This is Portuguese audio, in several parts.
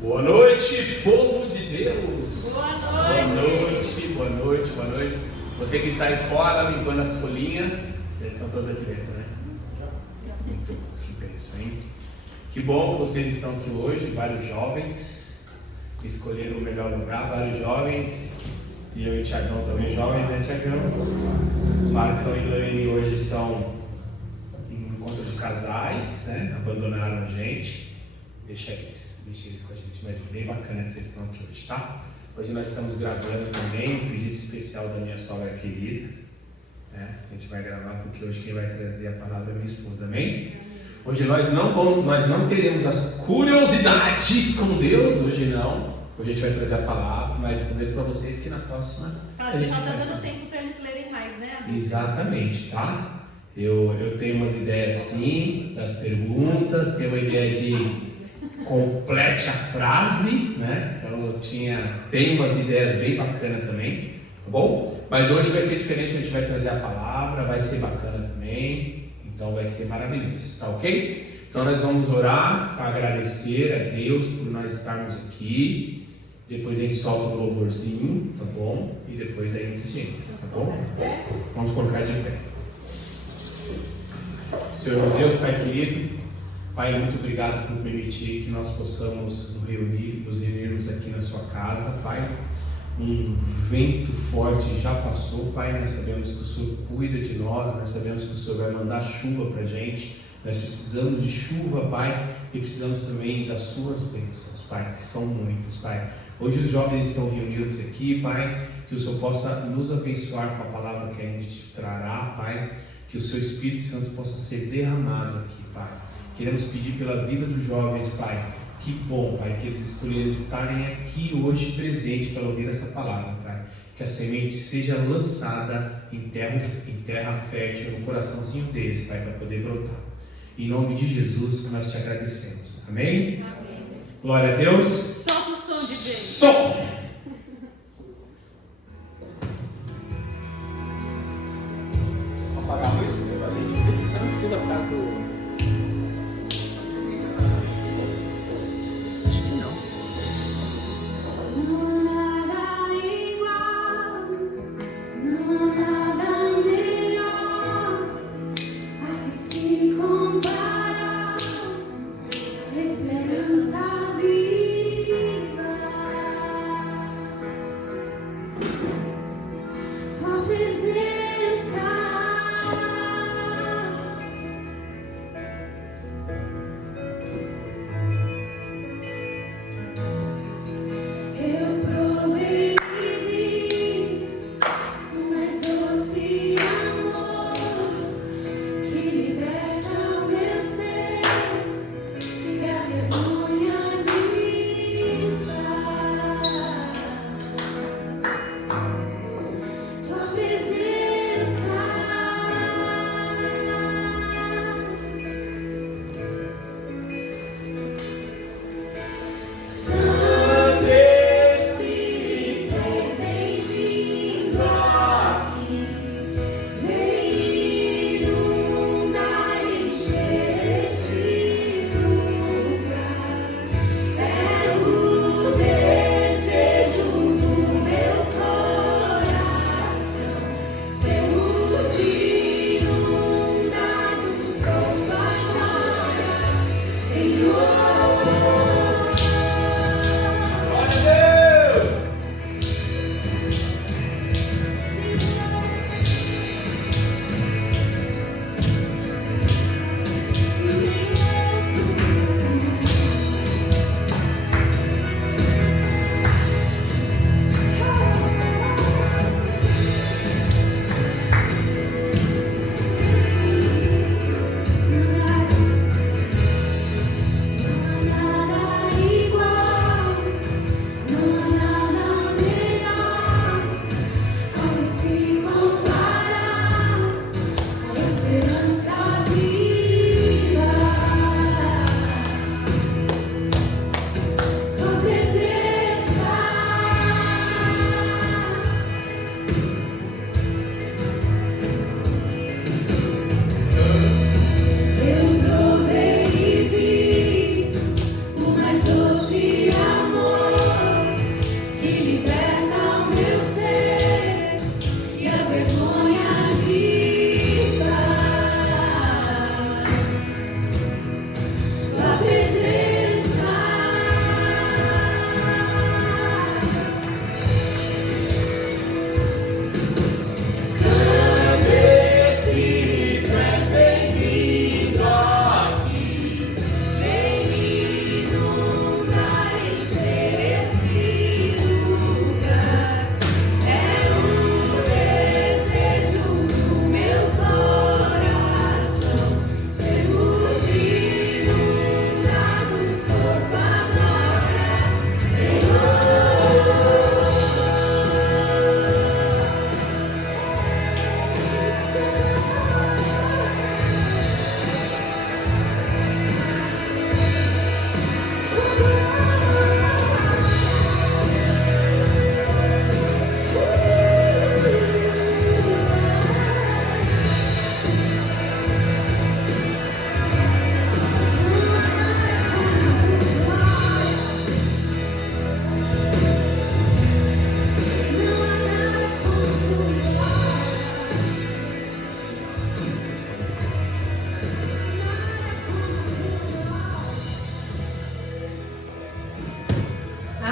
Boa noite, povo de Deus! Boa noite! Boa noite, boa noite. Você que está aí fora, limpando as folhinhas, já estão todos aqui dentro, né? Muito bom, que bênção, hein? Que bom que vocês estão aqui hoje, vários jovens, escolheram o melhor lugar, vários jovens, e eu e o Tiagão também jovens, né, Tiagão? Marcão e Laine hoje estão em encontro de casais, né? Abandonaram a gente. Deixa eles com a gente, mas bem bacana que vocês estão aqui hoje, tá? Hoje nós estamos gravando também um pedido especial da minha sogra querida, né? A gente vai gravar porque hoje quem vai trazer a palavra é minha esposa, amém? Hoje nós não teremos as curiosidades com Deus, hoje não. Hoje a gente vai trazer a palavra, mas eu prometo para vocês que na próxima. Acho que só está dando tempo para eles lerem mais, né? Exatamente, tá? Eu tenho umas ideias sim, das perguntas, tenho uma ideia de complete a frase, né? Então eu tenho umas ideias bem bacanas também, tá bom? Mas hoje vai ser diferente, a gente vai trazer a palavra, vai ser bacana também, então vai ser maravilhoso, tá ok? Então nós vamos orar para agradecer a Deus por nós estarmos aqui, depois a gente solta o louvorzinho, tá bom? E depois aí a gente entra, tá bom? Vamos colocar de pé. Senhor Deus, Pai querido, Pai, muito obrigado por permitir que nós possamos nos reunirmos aqui na sua casa, Pai. Um vento forte já passou, Pai. Nós sabemos que o Senhor cuida de nós, nós sabemos que o Senhor vai mandar chuva para a gente. Nós precisamos de chuva, Pai, e precisamos também das suas bênçãos, Pai, que são muitas, Pai. Hoje os jovens estão reunidos aqui, Pai, que o Senhor possa nos abençoar com a palavra que a gente trará, Pai, que o Seu Espírito Santo possa ser derramado aqui, Pai. Queremos pedir pela vida dos jovens, Pai. Que bom, Pai, que eles escolheram estarem aqui hoje presentes para ouvir essa palavra, Pai. Que a semente seja lançada em terra fértil no coraçãozinho deles, Pai, para poder brotar. Em nome de Jesus, nós te agradecemos. Amém? Amém. Glória a Deus. Solta o som de Deus. Som! Vou apagar a luz para a gente ver. Não precisa por causa do...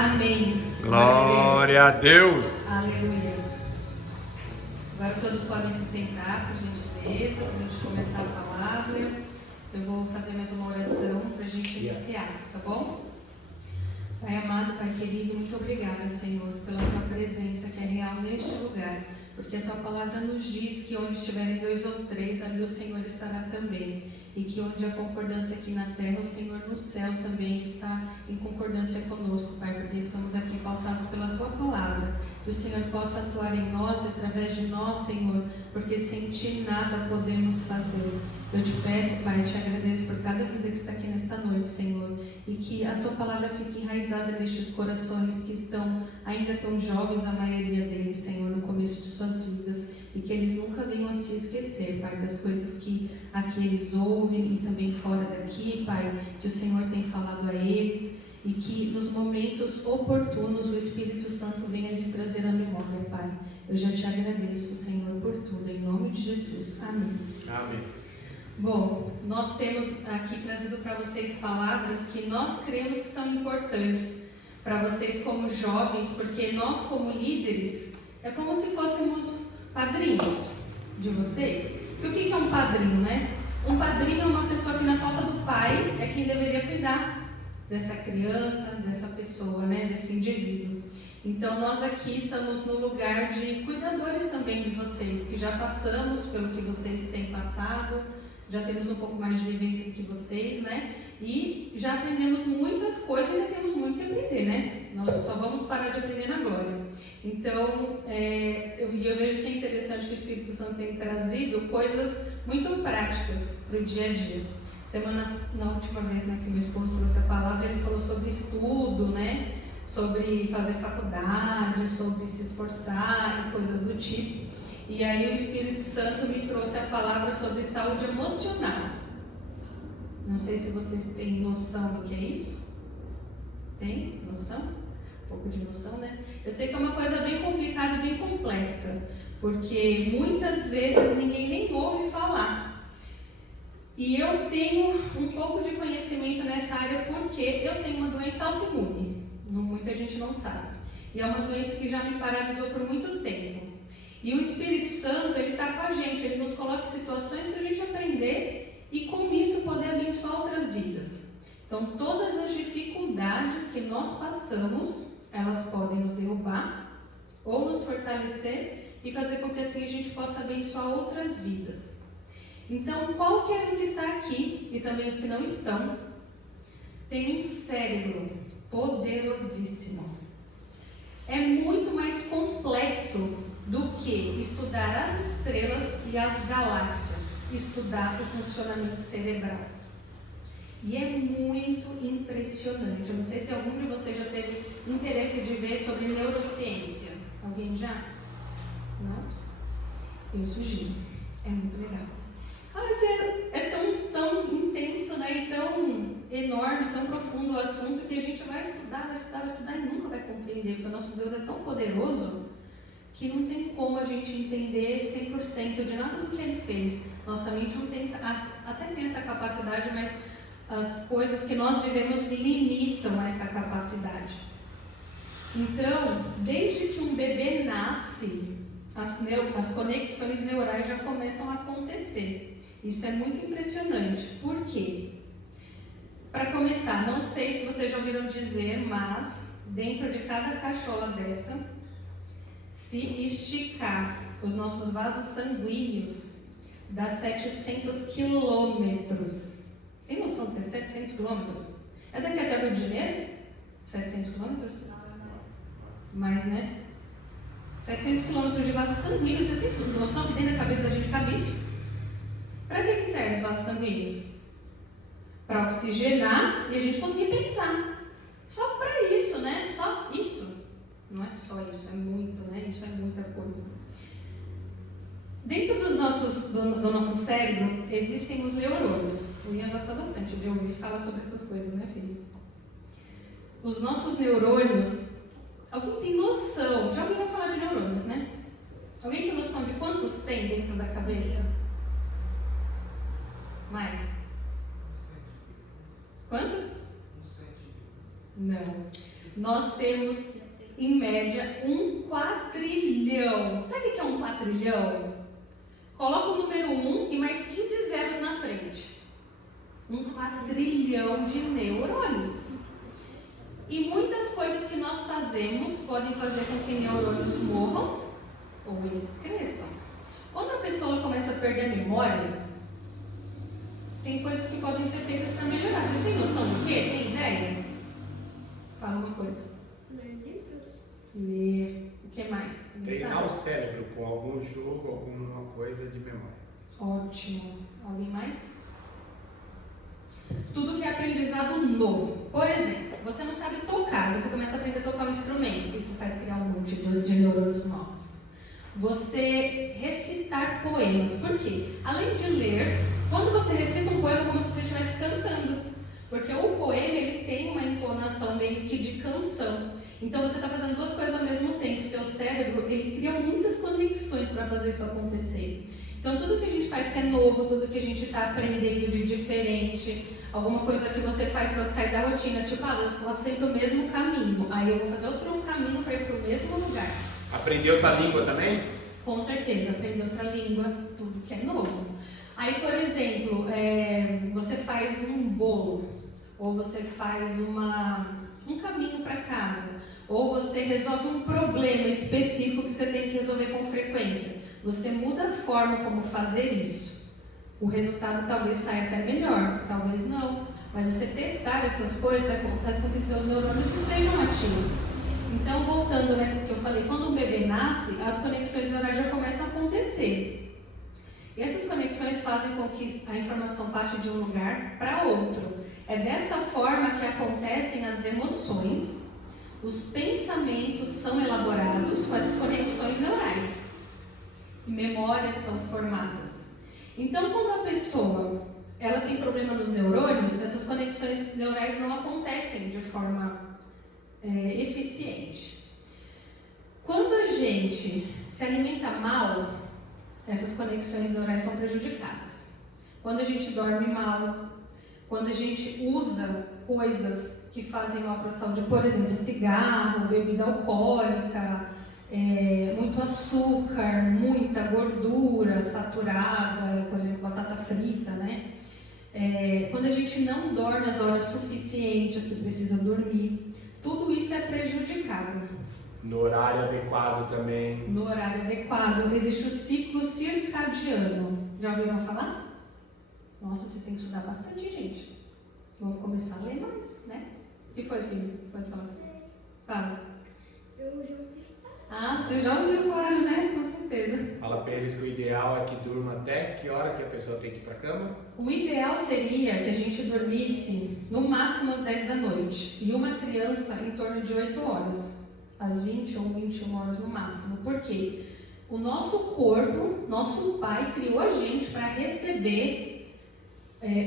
Amém. Glória a Deus. Aleluia. Agora todos podem se sentar, por gentileza, para a gente começar a palavra. Eu vou fazer mais uma oração para a gente iniciar, tá bom? Pai amado, Pai querido, muito obrigada, Senhor, pela Tua presença que é real neste lugar, porque a Tua palavra nos diz que onde estiverem 2 ou 3, ali o Senhor estará também, e que onde há concordância aqui na terra, o Senhor no céu também está em concordância conosco, Pai, porque estamos aqui pautados pela Tua palavra, que o Senhor possa atuar em nós e através de nós, Senhor, porque sem Ti nada podemos fazer. Eu te peço, Pai, eu te agradeço por cada vida que está aqui nesta noite, Senhor, e que a Tua palavra fique enraizada nestes corações que estão ainda tão jovens, a maioria deles, Senhor, no começo de suas vidas, e que eles nunca venham a se esquecer, Pai, das coisas que aqui eles ouvem e também fora daqui, Pai, que o Senhor tem falado a eles, e que nos momentos oportunos o Espírito Santo venha lhes trazer a memória, Pai. Eu já te agradeço, Senhor, por tudo, em nome de Jesus. Amém. Amém. Bom, nós temos aqui trazido para vocês palavras que nós cremos que são importantes para vocês como jovens, porque nós como líderes é como se fôssemos padrinhos de vocês. E o que é um padrinho, né? Um padrinho é uma pessoa que na falta do pai é quem deveria cuidar dessa criança, dessa pessoa, né? Desse indivíduo. Então nós aqui estamos no lugar de cuidadores também de vocês, que já passamos pelo que vocês têm passado, já temos um pouco mais de vivência do que vocês, né? E já aprendemos muitas coisas e ainda temos muito que aprender, né? Nós só vamos parar de aprender na glória. Então, eu vejo que é interessante que o Espírito Santo tem trazido coisas muito práticas para o dia a dia. Na última vez, né, que meu esposo trouxe a palavra, ele falou sobre estudo, né? Sobre fazer faculdade, sobre se esforçar e coisas do tipo. E aí o Espírito Santo me trouxe a palavra sobre saúde emocional. Não sei se vocês têm noção do que é isso. Tem noção? Um pouco de noção, né? Eu sei que é uma coisa bem complicada e bem complexa, porque muitas vezes ninguém nem ouve falar. E eu tenho um pouco de conhecimento nessa área porque eu tenho uma doença autoimune. Muita gente não sabe. E é uma doença que já me paralisou por muito tempo. E o Espírito Santo, ele está com a gente, ele nos coloca em situações para a gente aprender e com isso poder abençoar outras vidas. Então, todas as dificuldades que nós passamos, elas podem nos derrubar ou nos fortalecer e fazer com que assim a gente possa abençoar outras vidas. Então, qualquer um que está aqui, e também os que não estão, tem um cérebro poderosíssimo. É muito mais complexo do que estudar as estrelas e as galáxias, estudar o funcionamento cerebral. E é muito impressionante. Eu não sei se algum de vocês já teve interesse de ver sobre neurociência. Alguém já? Não? Eu sugiro. É muito legal. Claro que é tão intenso, né? E tão enorme, tão profundo o assunto que a gente vai estudar e nunca vai compreender, porque o nosso Deus é tão poderoso que não tem como a gente entender 100% de nada do que Ele fez. Nossa mente não tem, até tem essa capacidade, mas as coisas que nós vivemos limitam essa capacidade. Então, desde que um bebê nasce, as conexões neurais já começam a acontecer. Isso é muito impressionante. Por quê? Para começar, não sei se vocês já ouviram dizer, mas dentro de cada cachola dessa, se esticar os nossos vasos sanguíneos, dá 700 quilômetros. Tem noção do que é 700 quilômetros? É daqui até o Rio de Janeiro? 700 quilômetros? Mais, né? 700 quilômetros de vasos sanguíneos. Vocês têm noção que dentro da cabeça da gente cabe isso? Para que servem os vasos sanguíneos? Para oxigenar e a gente conseguir pensar. Só para isso, né? Só isso. Não é só isso, é muito, né? Isso é muita coisa. Dentro do nosso cérebro existem os neurônios. O Ian gosta bastante de ouvir falar sobre essas coisas, né, filho? Os nossos neurônios, alguém tem noção? Já ouviram falar de neurônios, né? Alguém tem noção de quantos tem dentro da cabeça? Mais? Quanto? Não. nós temos, em média, 1 quatrilhão. Sabe o que é 1 quatrilhão? Coloca o número 1 e mais 15 zeros na frente. 1 quatrilhão de neurônios. E muitas coisas que nós fazemos podem fazer com que neurônios morram ou eles cresçam. Quando a pessoa começa a perder a memória, tem coisas que podem ser feitas para melhorar. Vocês têm noção do quê? Tem ideia? Fala uma coisa. Ler livros. Ler. O que mais? Treinar o cérebro com algum jogo, alguma coisa de memória. Ótimo. Alguém mais? Tudo que é aprendizado novo. Por exemplo, você não sabe tocar, você começa a aprender a tocar um instrumento. Isso faz criar um monte de neurônios novos. Você recitar poemas. Por quê? Além de ler, quando você recita um poema é como se você estivesse cantando. Porque o poema ele tem uma entonação meio que de canção. Então você está fazendo duas coisas ao mesmo tempo. Seu cérebro ele cria muitas conexões para fazer isso acontecer. Então tudo que a gente faz que é novo, tudo que a gente está aprendendo de diferente, alguma coisa que você faz para sair da rotina, tipo, eu faço sempre o mesmo caminho, aí eu vou fazer outro caminho para ir para o mesmo lugar. Aprender outra língua também? Com certeza, aprender outra língua, tudo que é novo. Aí, por exemplo, você faz um bolo, ou você faz um caminho para casa, ou você resolve um problema específico que você tem que resolver com frequência. Você muda a forma como fazer isso. O resultado talvez saia até melhor, talvez não. Mas você testar essas coisas faz com que seus neurônios estejam ativos. Então, voltando ao que eu falei, quando o bebê nasce, as conexões neurais já começam a acontecer. E essas conexões fazem com que a informação passe de um lugar para outro. É dessa forma que acontecem as emoções, os pensamentos são elaborados com essas conexões neurais. E memórias são formadas. Então, quando a pessoa ela tem problema nos neurônios, essas conexões neurais não acontecem de forma eficiente. Quando a gente se alimenta mal, essas conexões neurais são prejudicadas. Quando a gente dorme mal, quando a gente usa coisas que fazem mal para a saúde, por exemplo, cigarro, bebida alcoólica, muito açúcar, muita gordura saturada, por exemplo, batata frita, né? Quando a gente não dorme as horas suficientes que precisa dormir, tudo isso é prejudicado. No horário adequado também. No horário adequado, existe o ciclo circadiano. Já ouviram falar? Nossa, você tem que estudar bastante, gente. Vamos começar a ler mais, né? O que foi, filho? Pode falar. Fala. Eu já ouvi. Ah, você já ouviu, claro, né? Com certeza. Fala para eles que o ideal é que durma até que hora que a pessoa tem que ir para a cama? O ideal seria que a gente dormisse no máximo às 10 da noite. E uma criança em torno de 8 horas. Às 20 ou 21 horas no máximo. Por quê? O nosso corpo, nosso pai criou a gente para receber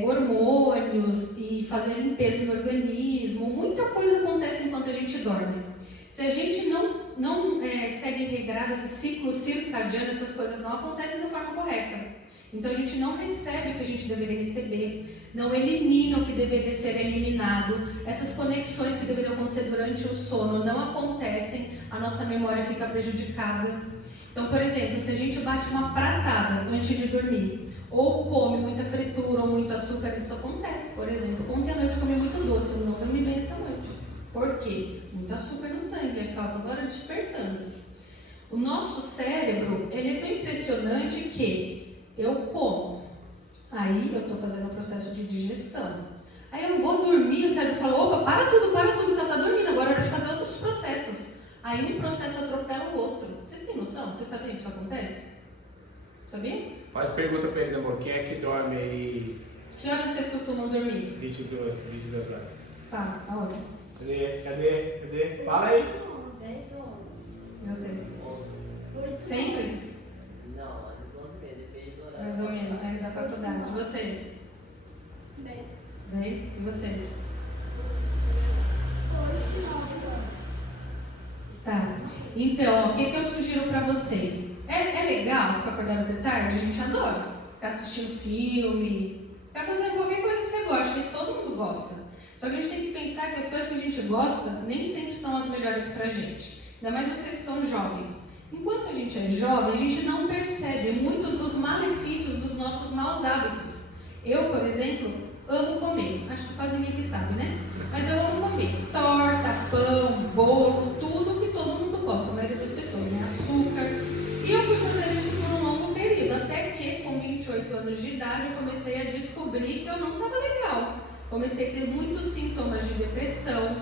hormônios e fazer limpeza no organismo. Muita coisa acontece enquanto a gente dorme. Se a gente não segue regrado esse ciclo circadiano, essas coisas não acontecem da forma correta. Então a gente não recebe o que a gente deveria receber, não elimina o que deveria ser eliminado, essas conexões que deveriam acontecer durante o sono não acontecem, a nossa memória fica prejudicada. Então, por exemplo, se a gente bate uma pratada antes de dormir, ou come muita fritura ou muito açúcar, isso acontece. Por exemplo, ontem à noite eu comi muito doce, eu não dormi bem essa noite. Por quê? Muito açúcar no sangue, ia ficar toda hora despertando. O nosso cérebro, ele é tão impressionante que eu como, aí eu estou fazendo o processo de digestão. Aí eu vou dormir, o cérebro fala, opa, para tudo, que ela está dormindo, agora é hora de fazer outros processos. Aí um processo atropela o outro. Vocês têm noção? Vocês sabiam que isso acontece? Sabia? Faz pergunta para eles, amor, quem é que dorme aí? Que horas vocês costumam dormir? 22 horas. Fala, aonde? Cadê? Fala aí. 10 ou 11? Eu sei. 8. Sempre? Não, às 11 meses, depende do horário. Mais ou menos, né? Da faculdade. E você? 10. 10? E vocês? 8, 9 horas. Tá. Então, o que eu sugiro pra vocês? É legal ficar acordado até tarde? A gente adora. Ficar assistindo filme, ficar fazendo qualquer coisa que você gosta, que todo mundo gosta. Só que a gente tem que pensar que as coisas que a gente gosta nem sempre são as melhores pra gente. Ainda mais vocês que são jovens. Enquanto a gente é jovem, a gente não percebe muitos dos malefícios dos nossos maus hábitos. Eu, por exemplo, amo comer. Acho que quase ninguém aqui sabe, né? Mas eu amo comer torta, pão, bolo, tudo que todo mundo gosta, a maioria das pessoas, né? Açúcar. E eu fui fazer isso por um longo período, até que com 28 anos de idade eu comecei a descobrir que eu não estava legal. Comecei a ter muitos sintomas de depressão,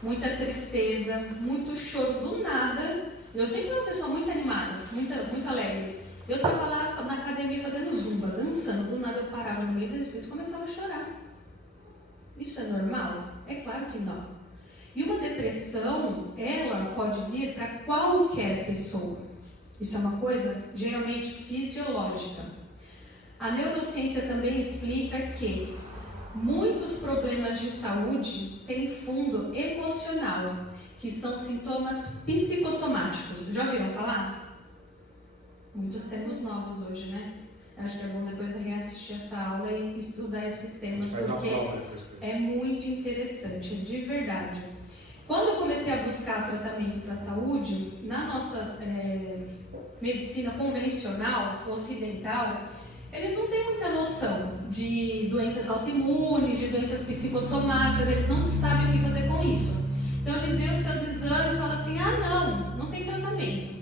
muita tristeza, muito choro do nada. Eu sempre fui uma pessoa muito animada, muito alegre. Eu estava lá na academia fazendo zumba, dançando, do nada eu parava no meio do exercício e começava a chorar. Isso é normal? É claro que não. E uma depressão, ela pode vir para qualquer pessoa. Isso é uma coisa geralmente fisiológica. A neurociência também explica que muitos problemas de saúde têm fundo emocional, que são sintomas psicossomáticos. Já ouviram falar? Muitos termos novos hoje, né? Acho que é bom depois reassistir essa aula e estudar esses temas, porque é muito interessante, de verdade. Quando eu comecei a buscar tratamento para a saúde, na nossa medicina convencional, ocidental, eles não têm muita noção de doenças autoimunes, de doenças psicossomáticas, eles não sabem o que fazer com isso. Então eles veem os seus exames e falam assim, não tem tratamento.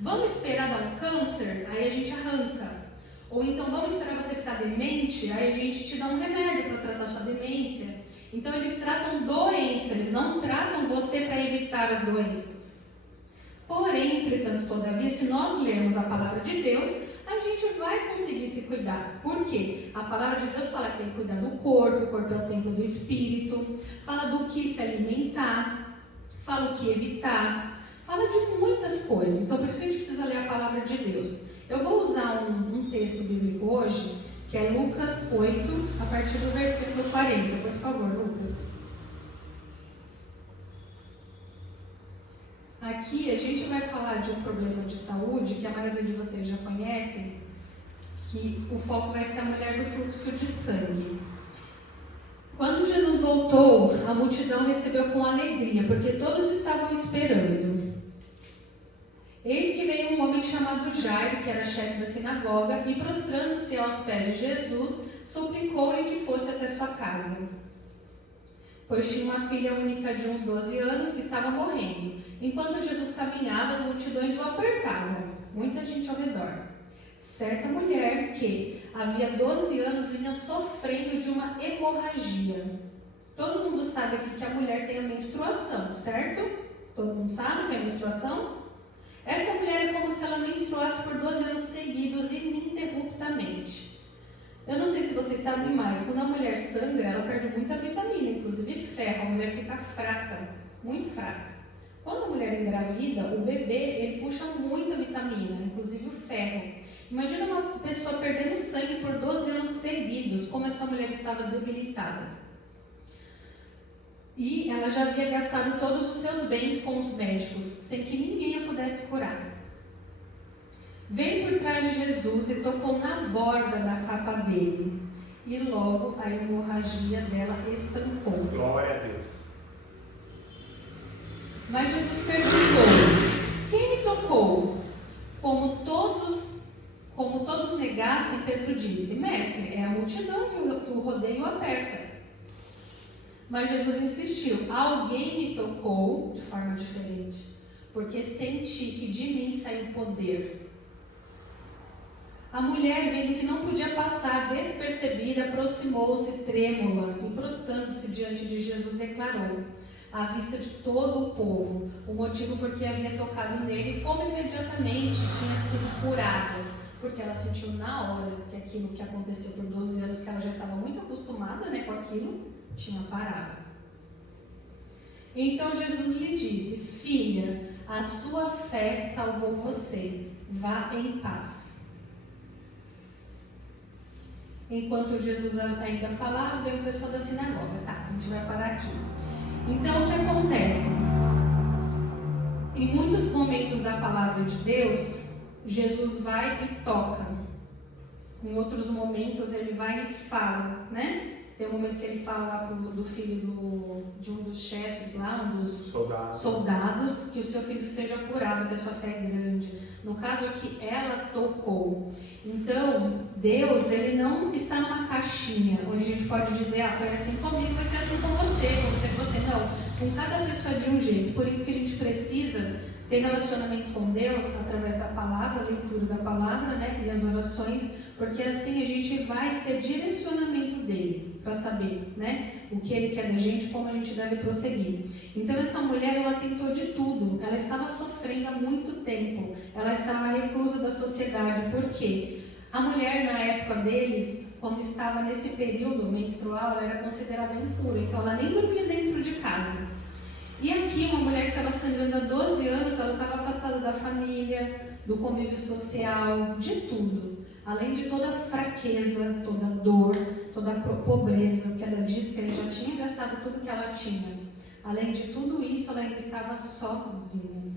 Vamos esperar dar um câncer, aí a gente arranca. Ou então vamos esperar você ficar demente, aí a gente te dá um remédio para tratar sua demência. Então eles tratam doença, eles não tratam você para evitar as doenças. Porém, entretanto, todavia, se nós lermos a palavra de Deus, a gente vai conseguir se cuidar. Por quê? A palavra de Deus fala que tem que cuidar do corpo, o corpo é o templo do Espírito, fala do que se alimentar, fala o que evitar, fala de muitas coisas. Então, por isso a gente precisa ler a palavra de Deus. Eu vou usar um texto bíblico hoje, que é Lucas 8, a partir do versículo 40. Por favor, Lucas. Aqui a gente vai falar de um problema de saúde que a maioria de vocês já conhecem, que o foco vai ser a mulher do fluxo de sangue. Quando Jesus voltou, a multidão recebeu com alegria, porque todos estavam esperando. Eis que veio um homem chamado Jairo, que era chefe da sinagoga, e prostrando-se aos pés de Jesus, suplicou-lhe que fosse até sua casa. Pois tinha uma filha única de uns 12 anos que estava morrendo. Enquanto Jesus caminhava, as multidões o apertavam, muita gente ao redor. Certa mulher que havia 12 anos vinha sofrendo de uma hemorragia. Todo mundo sabe aqui que a mulher tem a menstruação, certo? Todo mundo sabe que é a menstruação? Essa mulher é como se ela menstruasse por 12 anos seguidos, ininterruptamente. Eu não sei se vocês sabem mais, quando a mulher sangra, ela perde muita vitamina, inclusive ferro, a mulher fica fraca, muito fraca. Quando a mulher engravida, o bebê, ele puxa muita vitamina, inclusive o ferro. Imagina uma pessoa perdendo sangue por 12 anos seguidos, como essa mulher estava debilitada. E ela já havia gastado todos os seus bens com os médicos, sem que ninguém a pudesse curar. Veio por trás de Jesus e tocou na borda da capa dele. E logo a hemorragia dela estancou. Glória a Deus. Mas Jesus perguntou: quem me tocou? Como todos negassem, Pedro disse: mestre, é a multidão que o rodeia e o aperta. Mas Jesus insistiu: alguém me tocou de forma diferente, porque senti que de mim saiu poder. A mulher, vendo que não podia passar despercebida, aproximou-se trêmula e, prostrando-se diante de Jesus, declarou, à vista de todo o povo, o motivo por que havia tocado nele, como imediatamente tinha sido curada, porque ela sentiu na hora que aquilo que aconteceu por 12 anos, que ela já estava muito acostumada, com aquilo, tinha parado. Então Jesus lhe disse: filha, a sua fé salvou você, vá em paz. Enquanto Jesus ainda falava, veio o pessoal da sinagoga. Tá, a gente vai parar aqui. Então, o que acontece? Em muitos momentos da palavra de Deus, Jesus vai e toca. Em outros momentos, ele vai e fala, né? Tem um momento que ele fala lá do filho de um dos chefes lá, um dos soldados, que o seu filho seja curado, que a sua fé é grande. No caso aqui, ela tocou. Então, Deus, ele não está numa caixinha, onde a gente pode dizer, foi assim comigo, vai ser assim com você, vou ser com você. Não, com cada pessoa de um jeito. Por isso que a gente precisa ter relacionamento com Deus através da palavra, a leitura da palavra, né, e as orações, porque assim a gente vai ter direcionamento dele para saber, né, o que ele quer da gente, como a gente deve prosseguir. Então essa mulher, ela tentou de tudo, ela estava sofrendo há muito tempo, ela estava reclusa da sociedade, porque a mulher na época deles, quando estava nesse período menstrual, ela era considerada impura, então ela nem dormia dentro de casa. E aqui, uma mulher que estava sangrando há 12 anos, ela estava afastada da família, do convívio social, de tudo. Além de toda a fraqueza, toda a dor, toda a pobreza, que ela disse que ela já tinha gastado tudo que ela tinha. Além de tudo isso, ela ainda estava sozinha.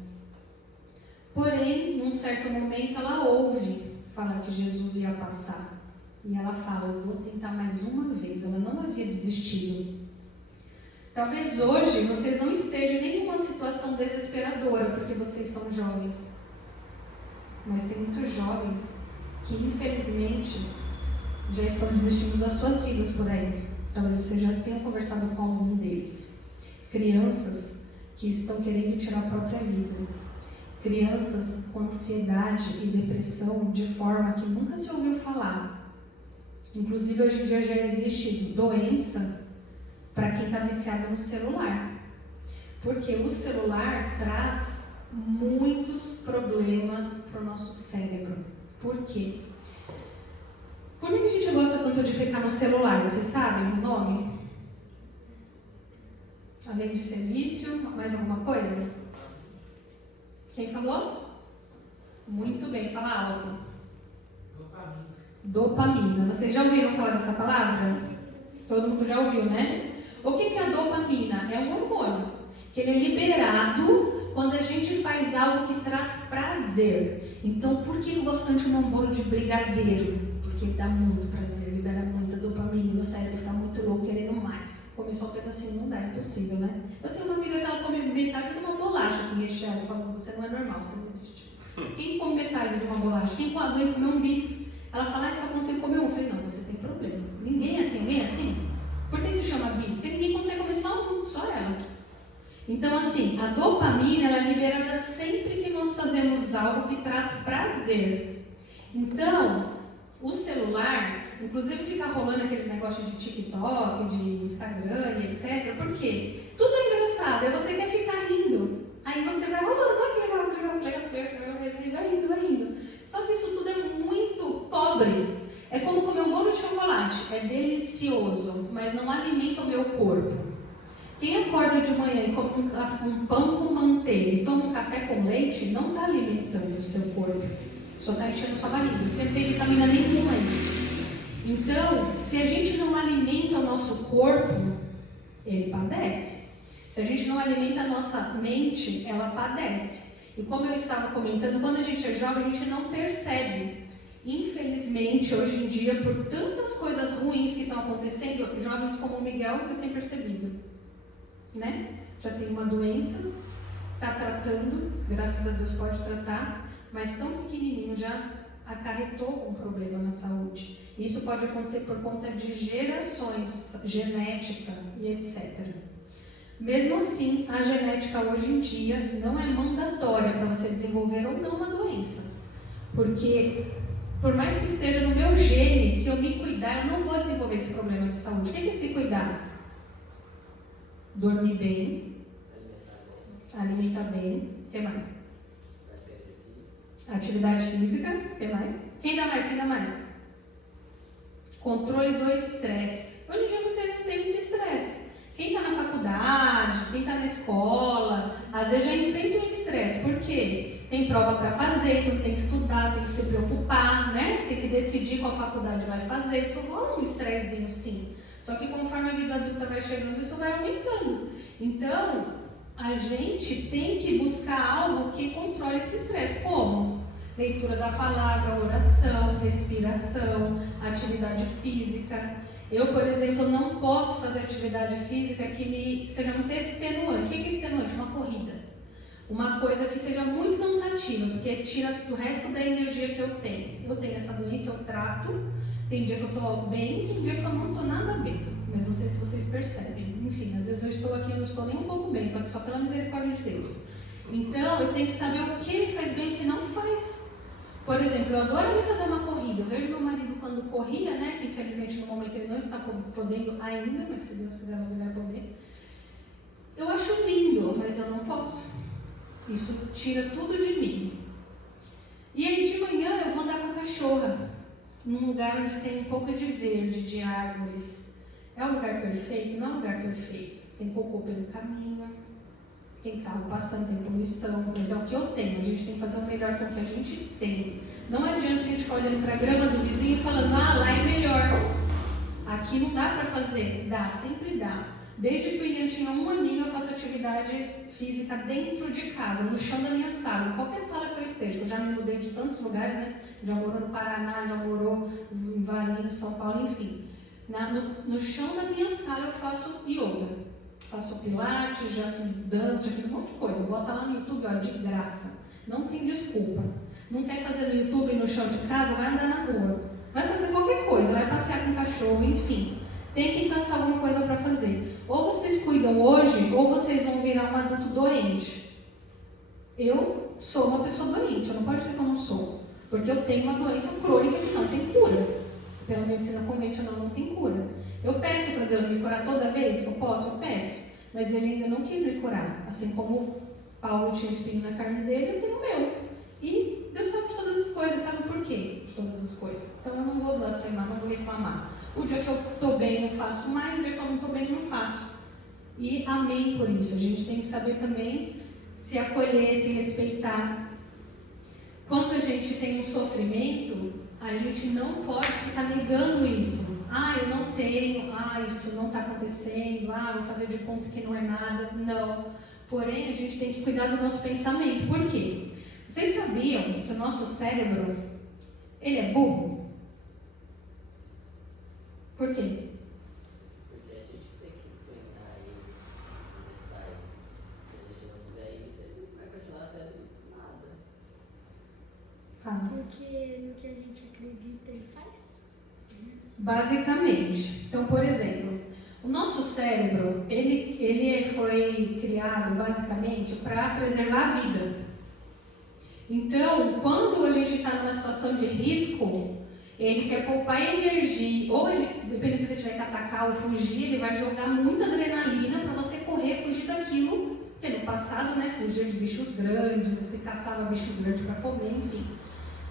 Porém, num certo momento, ela ouve falar que Jesus ia passar. E ela fala, eu vou tentar mais uma vez. Ela não havia desistido. Talvez hoje vocês não estejam em nenhuma situação desesperadora, porque vocês são jovens. Mas tem muitos jovens que, infelizmente, já estão desistindo das suas vidas por aí. Talvez você já tenha conversado com algum deles. Crianças que estão querendo tirar a própria vida. Crianças com ansiedade e depressão de forma que nunca se ouviu falar. Inclusive, hoje em dia já existe doença para quem está viciado no celular. Porque o celular traz muitos problemas para o nosso cérebro. Por quê? Por que a gente gosta tanto de ficar no celular? Vocês sabem o nome? Além de ser vício, mais alguma coisa? Quem falou? Muito bem, fala alto. Dopamina. Vocês já ouviram falar dessa palavra? Todo mundo já ouviu, né? O que é a dopamina? É um hormônio que ele é liberado quando a gente faz algo que traz prazer. Então, por que eu gosto tanto de comer um bolo de brigadeiro? Porque dá muito prazer, libera muita dopamina, meu cérebro fica muito louco, querendo mais. Comer só um pedacinho não dá, é impossível, né? Eu tenho uma amiga que ela come metade de uma bolacha, assim, recheada, falando, você não é normal, você não existe. Quem come metade de uma bolacha? Quem aguenta comer um bis? Ela fala, só consigo comer um. Eu falei, não, você tem problema. Ninguém é assim, ninguém é assim. Por que se chama bis? Porque ninguém consegue comer só um, só ela. Então, assim, a dopamina, ela é liberada sempre que nós fazemos algo que traz prazer. Então, o celular, inclusive fica rolando aqueles negócios de TikTok, de Instagram e etc. Por quê? Tudo é engraçado, aí você quer ficar rindo. Aí você vai rolando, vai rindo. Só que isso tudo é muito pobre. É como comer um bolo de chocolate, é delicioso, mas não alimenta o meu corpo. Quem acorda de manhã e come um pão com manteiga e toma um café com leite, não está alimentando o seu corpo, só está enchendo sua barriga, porque não tem vitamina nenhuma aí. Então, se a gente não alimenta o nosso corpo, ele padece. Se a gente não alimenta a nossa mente, ela padece. E como eu estava comentando, quando a gente é jovem, a gente não percebe. Infelizmente, hoje em dia, por tantas coisas ruins que estão acontecendo, jovens como o Miguel já têm percebido, né? Já tem uma doença, está tratando, graças a Deus pode tratar, mas tão pequenininho já acarretou um problema na saúde. Isso pode acontecer por conta de gerações, genética e etc. Mesmo assim, a genética hoje em dia não é mandatória para você desenvolver ou não uma doença, porque por mais que esteja no meu gene, se eu me cuidar, eu não vou desenvolver esse problema de saúde. O que é se cuidar? Dormir bem, alimentar bem, o que mais? Atividade física, o que mais? Quem dá mais? Quem dá mais? Controle do estresse. Hoje em dia vocês não têm muito estresse. Quem está na faculdade, quem está na escola, às vezes já enfrenta um estresse. Por quê? Tem prova para fazer, então tem que estudar, tem que se preocupar, né? Tem que decidir qual faculdade vai fazer. Isso rola um estressezinho, sim. Só que conforme a vida adulta vai chegando, isso vai aumentando. Então, a gente tem que buscar algo que controle esse estresse. Como? Leitura da palavra, oração, respiração, atividade física. Eu, por exemplo, não posso fazer atividade física que seja muito extenuante. O que é extenuante? Uma corrida. Uma coisa que seja muito cansativa, porque tira o resto da energia que eu tenho. Eu tenho essa doença, eu trato. Tem dia que eu estou bem, tem dia que eu não estou nada bem. Mas não sei se vocês percebem. Enfim, às vezes eu estou aqui e não estou nem um pouco bem, estou aqui só pela misericórdia de Deus. Então, eu tenho que saber o que me faz bem e o que não faz. Por exemplo, eu adoraria fazer uma corrida. Eu vejo meu marido quando corria, né? Que infelizmente no momento ele não está podendo ainda, mas se Deus quiser ele vai poder. Eu acho lindo, mas eu não posso. Isso tira tudo de mim. E aí de manhã eu vou andar com a cachorra, num lugar onde tem um pouco de verde, de árvores. É um lugar perfeito? Não é um lugar perfeito. Tem cocô pelo caminho, tem carro passando, tem poluição, mas é o que eu tenho. A gente tem que fazer o melhor com o que a gente tem. Não adianta a gente ficar olhando para a grama do vizinho e falando, lá é melhor. Aqui não dá para fazer. Dá, sempre dá. Desde que o Ian tinha 1 aninho, eu faço atividade física dentro de casa, no chão da minha sala, em qualquer sala que eu esteja. Eu já me mudei de tantos lugares, né? Já morou no Paraná, já morou em Valinhos, São Paulo, enfim. No chão da minha sala eu faço yoga. Faço pilates, já fiz dança, já fiz um monte de coisa. Bota lá no YouTube, ó, de graça. Não tem desculpa. Não quer fazer no YouTube, no chão de casa, vai andar na rua. Vai fazer qualquer coisa, vai passear com o cachorro, enfim. Tem que caçar alguma coisa para fazer. Ou vocês cuidam hoje, ou vocês vão virar um adulto doente. Eu sou uma pessoa doente, eu não pode ser que eu não sou. Porque eu tenho uma doença crônica que não tem cura. Pela medicina convencional não tem cura. Eu peço para Deus me curar toda vez que eu posso, eu peço. Mas Ele ainda não quis me curar. Assim como Paulo tinha espinho na carne dele, eu tenho o meu. E Deus sabe de todas as coisas, sabe por quê de todas as coisas. Então eu não vou blasfemar, não vou reclamar. O dia que eu estou bem eu faço mais, o dia que eu não estou bem eu não faço. E amém por isso. A gente tem que saber também se acolher, se respeitar. Quando a gente tem um sofrimento, a gente não pode ficar negando isso. Eu não tenho, isso não está acontecendo, vou fazer de conta que não é nada. Não. Porém, a gente tem que cuidar do nosso pensamento. Por quê? Vocês sabiam que o nosso cérebro, ele é burro? Por quê? Porque a gente tem que treinar ele, testar ele. Se a gente não fizer isso, ele vai continuar sendo nada. Fala. Porque no que a gente acredita, ele faz? Basicamente. Então, por exemplo, o nosso cérebro, ele foi criado basicamente para preservar a vida. Então, quando a gente está numa situação de risco, ele quer poupar energia, ou ele, dependendo se você tiver que atacar ou fugir, ele vai jogar muita adrenalina para você correr, fugir daquilo, que no passado, né, fugia de bichos grandes, se caçava bicho grande para comer, enfim.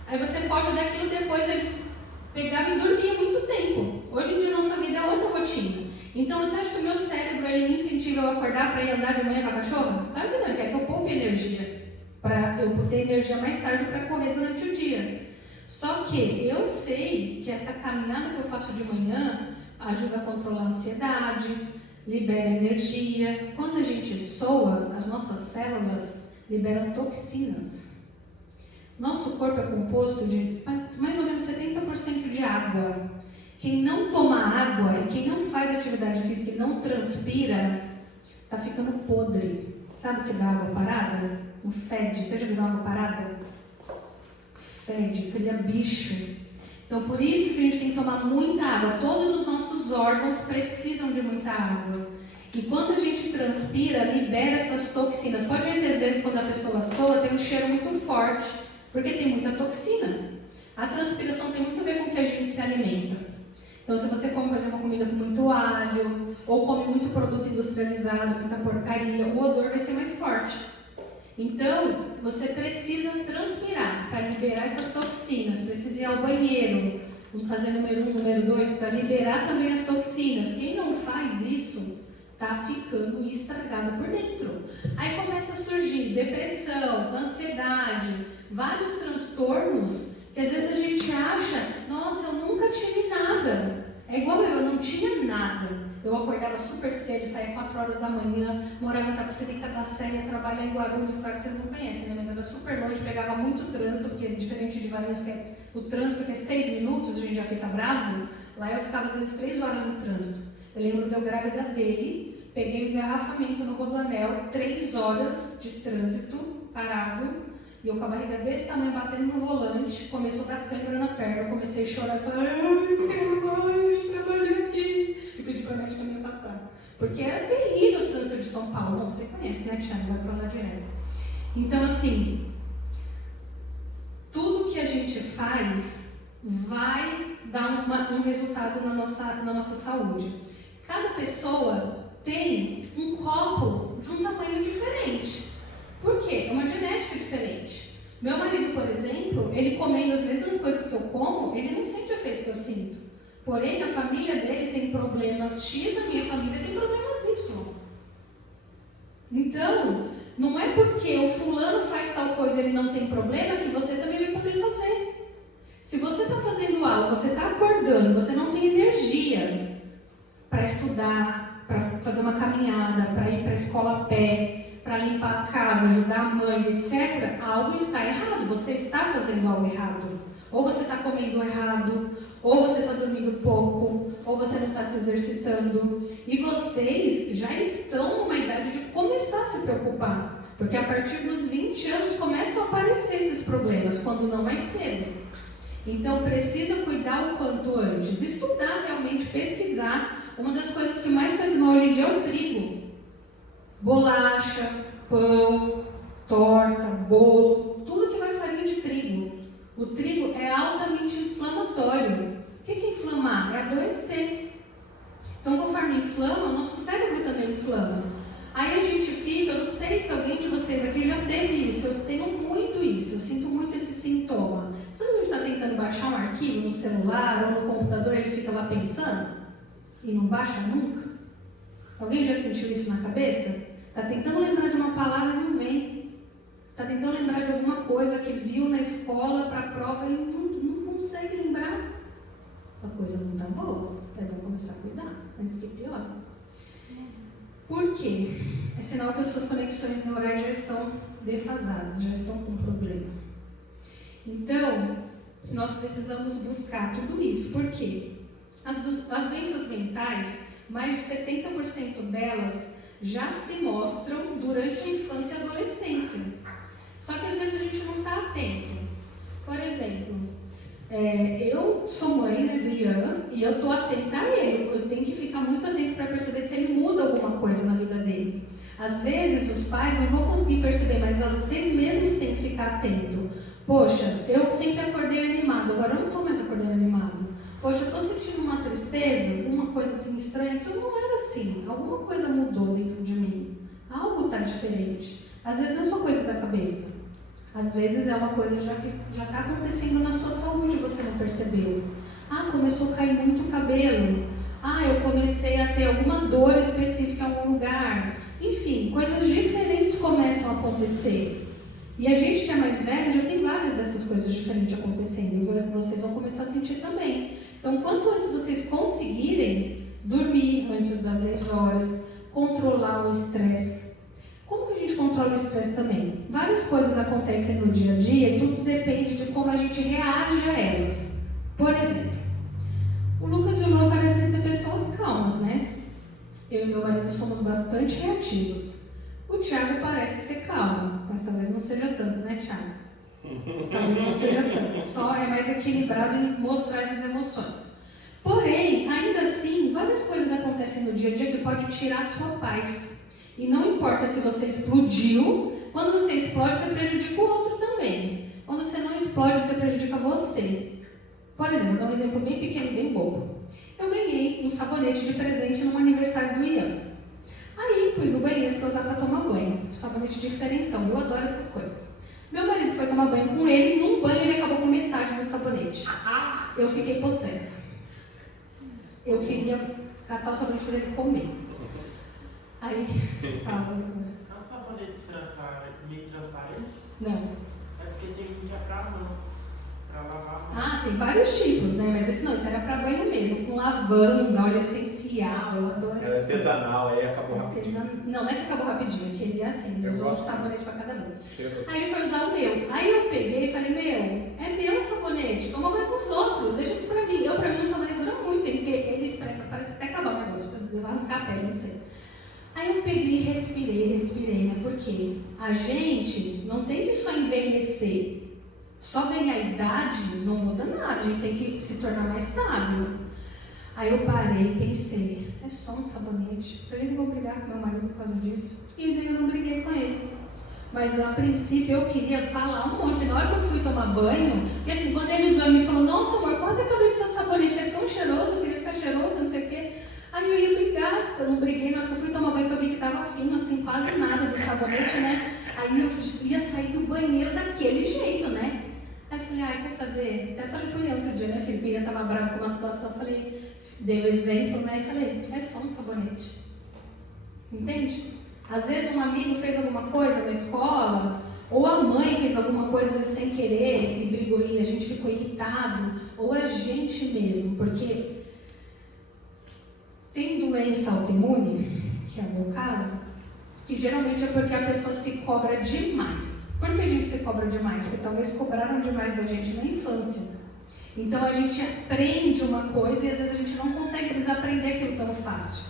Aí você foge daquilo, depois eles pegavam e dormiam muito tempo. Hoje em dia nossa vida é outra rotina. Então você acha que o meu cérebro ele me incentiva a acordar para ir andar de manhã com a cachorra? Claro que não, ele quer que eu poupe energia, para eu ter energia mais tarde para correr durante o dia. Só que eu sei que essa caminhada que eu faço de manhã ajuda a controlar a ansiedade, libera energia. Quando a gente soa, as nossas células liberam toxinas. Nosso corpo é composto de mais ou menos 70% de água. Quem não toma água e quem não faz atividade física e não transpira, está ficando podre. Sabe o que dá água parada? Um fede. Você já viu água parada? Fede, cria bicho. Então por isso que a gente tem que tomar muita água. Todos os nossos órgãos precisam de muita água. E quando a gente transpira, libera essas toxinas. Pode ver que às vezes quando a pessoa soa tem um cheiro muito forte, porque tem muita toxina. A transpiração tem muito a ver com o que a gente se alimenta. Então se você come, por exemplo, uma comida com muito alho, ou come muito produto industrializado, muita porcaria, o odor vai ser mais forte. Então, você precisa transpirar para liberar essas toxinas, precisa ir ao banheiro, vamos fazer número 1, número 2, para liberar também as toxinas. Quem não faz isso, está ficando estragado por dentro. Aí começa a surgir depressão, ansiedade, vários transtornos, que às vezes a gente acha, nossa, eu nunca tive nada. É igual eu não tinha nada. Eu acordava super cedo, saía 4 horas da manhã, morava em Itapecerica da Serra, trabalhava em Guarulhos, claro que vocês não conhecem, né? Mas era super longe, pegava muito trânsito, porque diferente de Valinhos, que o trânsito que é 6 minutos, a gente já fica bravo, Lá eu ficava às vezes 3 horas no trânsito. Eu lembro de eu grávida dele, peguei um engarrafamento no Rodoanel, 3 horas de trânsito, parado, e eu com a barriga desse tamanho batendo no volante, começou a dar cãibra na perna, eu comecei a chorar, falei, ai, não quero mais, eu trabalhei aqui, e pedi para a médica me afastar. Porque era terrível o trânsito de São Paulo, não, você conhece, né, Tiago? Vai para lá direto. Então, assim, tudo que a gente faz vai dar um resultado na nossa saúde. Cada pessoa tem um copo de um tamanho diferente. Por quê? É uma genética diferente. Meu marido, por exemplo, ele comendo as mesmas coisas que eu como, ele não sente o efeito que eu sinto. Porém, a família dele tem problemas X, a minha família tem problemas Y. Então, não é porque o fulano faz tal coisa e ele não tem problema que você também vai poder fazer. Se você está fazendo algo, você está acordando, você não tem energia para estudar, para fazer uma caminhada, para ir para a escola a pé, para limpar a casa, ajudar a mãe, etc., algo está errado, você está fazendo algo errado. Ou você está comendo errado, ou você está dormindo pouco, ou você não está se exercitando. E vocês já estão numa idade de começar a se preocupar, porque a partir dos 20 anos começam a aparecer esses problemas, quando não mais cedo. Então precisa cuidar o quanto antes, estudar realmente, pesquisar. Uma das coisas que mais faz mal hoje em dia é o trigo. Bolacha, pão, torta, bolo, tudo que vai farinha de trigo. O trigo é altamente inflamatório. O que é inflamar? É adoecer. Então, conforme inflama, o nosso cérebro também inflama. Aí a gente fica, eu não sei se alguém de vocês aqui já teve isso, eu tenho muito isso, eu sinto muito esse sintoma. Sabe quando a gente está tentando baixar um arquivo no celular ou no computador e ele fica lá pensando? E não baixa nunca? Alguém já sentiu isso na cabeça? Está tentando lembrar de uma palavra e não vem. Está tentando lembrar de alguma coisa que viu na escola para a prova e não consegue lembrar. A coisa não está boa. É bom começar a cuidar, antes que piore. Por quê? É sinal que as suas conexões neurais já estão defasadas, já estão com problema. Então, nós precisamos buscar tudo isso. Por quê? As doenças mentais, mais de 70% delas já se mostram durante a infância e a adolescência. Só que às vezes a gente não está atento. Por exemplo, eu sou mãe, né, do Ian, e eu estou atenta a ele. Eu tenho que ficar muito atento para perceber se ele muda alguma coisa na vida dele. Às vezes os pais não vão conseguir perceber, mas vocês mesmos têm que ficar atento. Poxa, eu sempre acordei animado, agora eu não estou mais acordando animado. Poxa, eu estou sentindo uma tristeza, uma coisa assim estranha, que eu não era assim. Alguma coisa mudou dentro de mim. Algo está diferente. Às vezes não é só coisa da cabeça. Às vezes é uma coisa que já está acontecendo na sua saúde, você não percebeu. Ah, começou a cair muito cabelo. Ah, eu comecei a ter alguma dor específica em algum lugar. Enfim, coisas diferentes começam a acontecer. E a gente que é mais velho já tem várias dessas coisas diferentes acontecendo. E vocês vão começar a sentir também. Então, quanto antes vocês conseguirem dormir antes das 10 horas, controlar o estresse. Como que a gente controla o estresse também? Várias coisas acontecem no dia a dia e tudo depende de como a gente reage a elas. Por exemplo, o Lucas e o Lô parecem ser pessoas calmas, né? Eu e meu marido somos bastante reativos. O Thiago parece ser calmo, mas talvez não seja tanto, né, Thiago? Talvez não seja tanto. Só é mais equilibrado em mostrar essas emoções. Porém, ainda assim, várias coisas acontecem no dia a dia que podem tirar a sua paz. E não importa se você explodiu, quando você explode, você prejudica o outro também. Quando você não explode, você prejudica você. Por exemplo, vou dar um exemplo bem pequeno e bem bobo. Eu ganhei um sabonete de presente no aniversário do Ian. Aí, pus no banheiro para usar para tomar banho. Sabonete diferentão, eu adoro essas coisas. Meu marido foi tomar banho com ele e num banho ele acabou com metade do sabonete. Eu fiquei possessa. Eu queria catar o sabonete para ele comer. Aí, fala. É um sabonete meio transparente? Não. É porque tem que ir pra mão, pra lavar a mão. Ah, tem vários tipos, né? Mas esse não, isso era para banho mesmo, com lavanda, óleo essencial, eu adoro essas coisas. Era artesanal, aí acabou rapidinho. Não é que acabou rapidinho, é que ele é assim, ele Eu usou um gosto. sabonete para cada banho. Cheiro Aí ele foi usar o meu. Aí eu peguei e falei, é meu sabonete, toma banho com os outros, deixa isso pra mim. Pra mim o sabonete dura muito muito tempo, porque ele esfrega, parece até acabar o negócio, eu vou arrancar a pele, não sei. Aí eu peguei e respirei, né? Porque a gente não tem que só envelhecer, só ganhar idade não muda nada, a gente tem que se tornar mais sábio. Aí eu parei e pensei, é só um sabonete, eu não vou brigar com meu marido por causa disso. E daí eu não briguei com ele. Mas a princípio eu queria falar um monte. Na hora que eu fui tomar banho, porque assim, quando ele usou, ele me falou, nossa amor, quase acabei com seu sabonete, é tão cheiroso, eu queria ficar cheiroso, não sei o quê. Aí eu ia brigar, eu não briguei, na hora que eu fui tomar banho, que eu vi que tava fino, assim, quase nada do sabonete, né? Aí eu ia sair do banheiro daquele jeito, né? Aí eu falei, ai, quer saber? Até falei pro Ian outro dia, né, filho? O Ian tava bravo com uma situação, eu falei, dei o exemplo, né? E falei, é só um sabonete. Entende? Às vezes um amigo fez alguma coisa na escola, ou a mãe fez alguma coisa sem querer e brigou e a gente ficou irritado, ou a gente mesmo, porque tem doença autoimune, que é o meu caso, que geralmente é porque a pessoa se cobra demais. Por que a gente se cobra demais? Porque talvez cobraram demais da gente na infância. Então a gente aprende uma coisa e às vezes a gente não consegue desaprender aquilo tão fácil.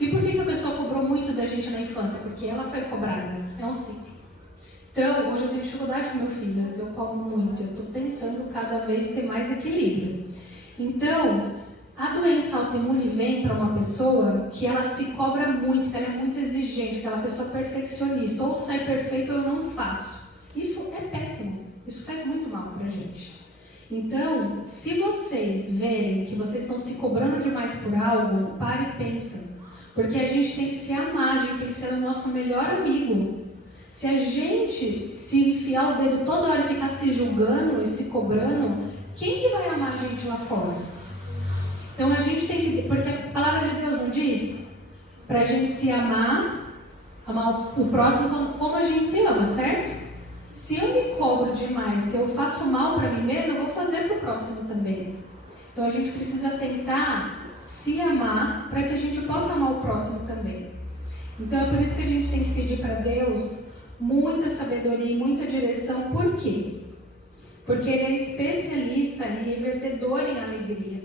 E por que a pessoa cobrou muito da gente na infância? Porque ela foi cobrada. É um ciclo. Então, hoje eu tenho dificuldade com meu filho. Às vezes eu cobro muito. Eu estou tentando cada vez ter mais equilíbrio. Então, a doença autoimune vem para uma pessoa que ela se cobra muito, que ela é muito exigente, aquela pessoa perfeccionista. Ou sai perfeito ou eu não faço. Isso é péssimo. Isso faz muito mal para a gente. Então, se vocês verem que vocês estão se cobrando demais por algo, pare e pensa. Porque a gente tem que se amar, a gente tem que ser o nosso melhor amigo. Se a gente se enfiar o dedo toda hora e ficar se julgando e se cobrando, quem que vai amar a gente lá fora? Então a gente tem que, porque a palavra de Deus não diz para a gente se amar o próximo como a gente se ama, certo? Se eu me cobro demais, se eu faço mal para mim mesmo, eu vou fazer para o próximo também. Então a gente precisa tentar se amar para que a gente possa amar o próximo também. Então é por isso que a gente tem que pedir para Deus muita sabedoria e muita direção. Por quê? Porque Ele é especialista em revertedor em alegria.